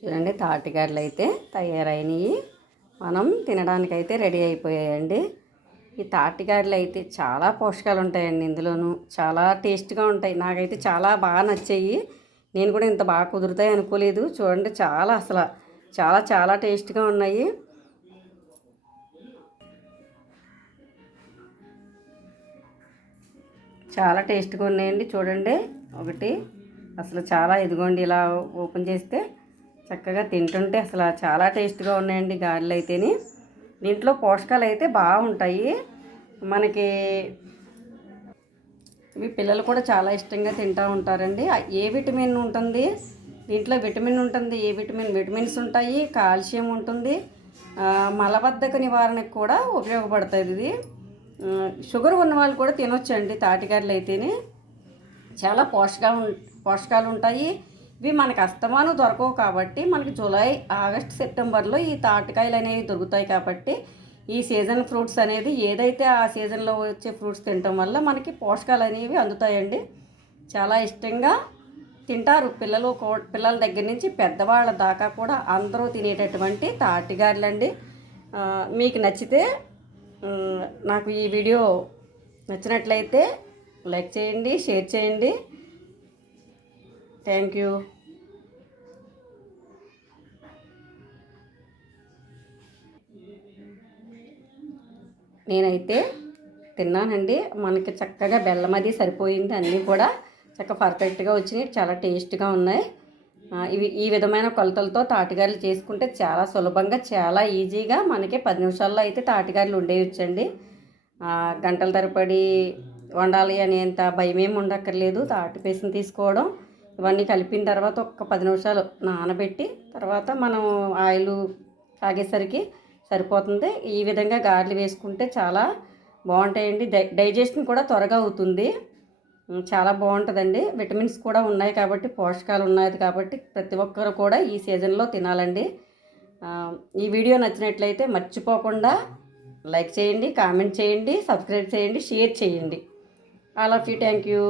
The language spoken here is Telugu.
చూడండి తాటికాయలు అయితే తయారైనవి. మనం తినడానికైతే రెడీ అయిపోయాయండి. ఈ తాటికాయలు అయితే చాలా పోషకాలు ఉంటాయండి. ఇందులోనూ చాలా టేస్ట్గా ఉంటాయి. నాకైతే చాలా బాగా నచ్చాయి. నేను కూడా ఇంత బాగా కుదురుతాయి అనుకోలేదు. చూడండి చాలా అసలు చాలా చాలా టేస్ట్గా ఉన్నాయి. చాలా టేస్ట్గా ఉన్నాయండి. చూడండి ఒకటి అసలు చాలా ఇదిగోండి ఇలా ఓపెన్ చేస్తే చక్కగా తింటుంటే అసలు చాలా టేస్ట్గా ఉన్నాయండి గారెలు అయితేని. దీంట్లో పోషకాలు అయితే బాగుంటాయి మనకి. ఇవి పిల్లలు కూడా చాలా ఇష్టంగా తింటూ ఉంటారండి. ఏ విటమిన్ ఉంటుంది దీంట్లో? విటమిన్ ఉంటుంది. ఏ విటమిన్స్ ఉంటాయి, కాల్షియం ఉంటుంది, మలబద్ధక నివారణకు కూడా ఉపయోగపడుతుంది ఇది. షుగర్ ఉన్న వాళ్ళు కూడా తినొచ్చండి తాటికాయలు అయితేనే. చాలా పోషకాలు ఉంటాయి. ఇవి మనకు అస్తమానం దొరకవు కాబట్టి మనకి జూలై, ఆగస్ట్, సెప్టెంబర్లో ఈ తాటికాయలు అనేవి దొరుకుతాయి కాబట్టి ఈ సీజన్ ఫ్రూట్స్ అనేది ఏదైతే ఆ సీజన్లో వచ్చే ఫ్రూట్స్ తినటం వల్ల మనకి పోషకాలు అనేవి అందుతాయండి. చాలా ఇష్టంగా తింటారు పిల్లల దగ్గర నుంచి పెద్దవాళ్ళ దాకా కూడా అందరూ తినేటటువంటి తాటిగారులండి. మీకు నచ్చితే నాకు ఈ వీడియో నచ్చినట్లయితే లైక్ చేయండి, షేర్ చేయండి. Thank you. నేనైతే తిన్నానండి. మనకి చక్కగా బెల్లం అది సరిపోయింది. అన్నీ కూడా చక్కగా పర్ఫెక్ట్గా వచ్చినాయి. చాలా టేస్ట్గా ఉన్నాయి. ఇవి ఈ విధమైన కొలతలతో తాటిగారులు చేసుకుంటే చాలా సులభంగా, చాలా ఈజీగా మనకి 10 నిమిషాల్లో అయితే తాటిగారులు ఉండేయచ్చండి. గంటల తరబడి వండాలి అనేంత భయమేమి ఉండక్కర్లేదు. తాటి పేస్ట్ని తీసుకోవడం, ఇవన్నీ కలిపిన తర్వాత ఒక 10 నిమిషాలు నానబెట్టి తర్వాత మనం ఆయిల్ తాగేసరికి సరిపోతుంది. ఈ విధంగా గారెలు వేసుకుంటే చాలా బాగుంటాయండి. డైజెషన్ కూడా త్వరగా అవుతుంది. చాలా బాగుంటుందండి. విటమిన్స్ కూడా ఉన్నాయి కాబట్టి, పోషకాలు ఉన్నాయి కాబట్టి ప్రతి ఒక్కరు కూడా ఈ సీజన్లో తినాలండి. ఈ వీడియో నచ్చినట్లయితే మర్చిపోకుండా లైక్ చేయండి, కామెంట్ చేయండి, సబ్స్క్రైబ్ చేయండి, షేర్ చేయండి. All of you. Thank you.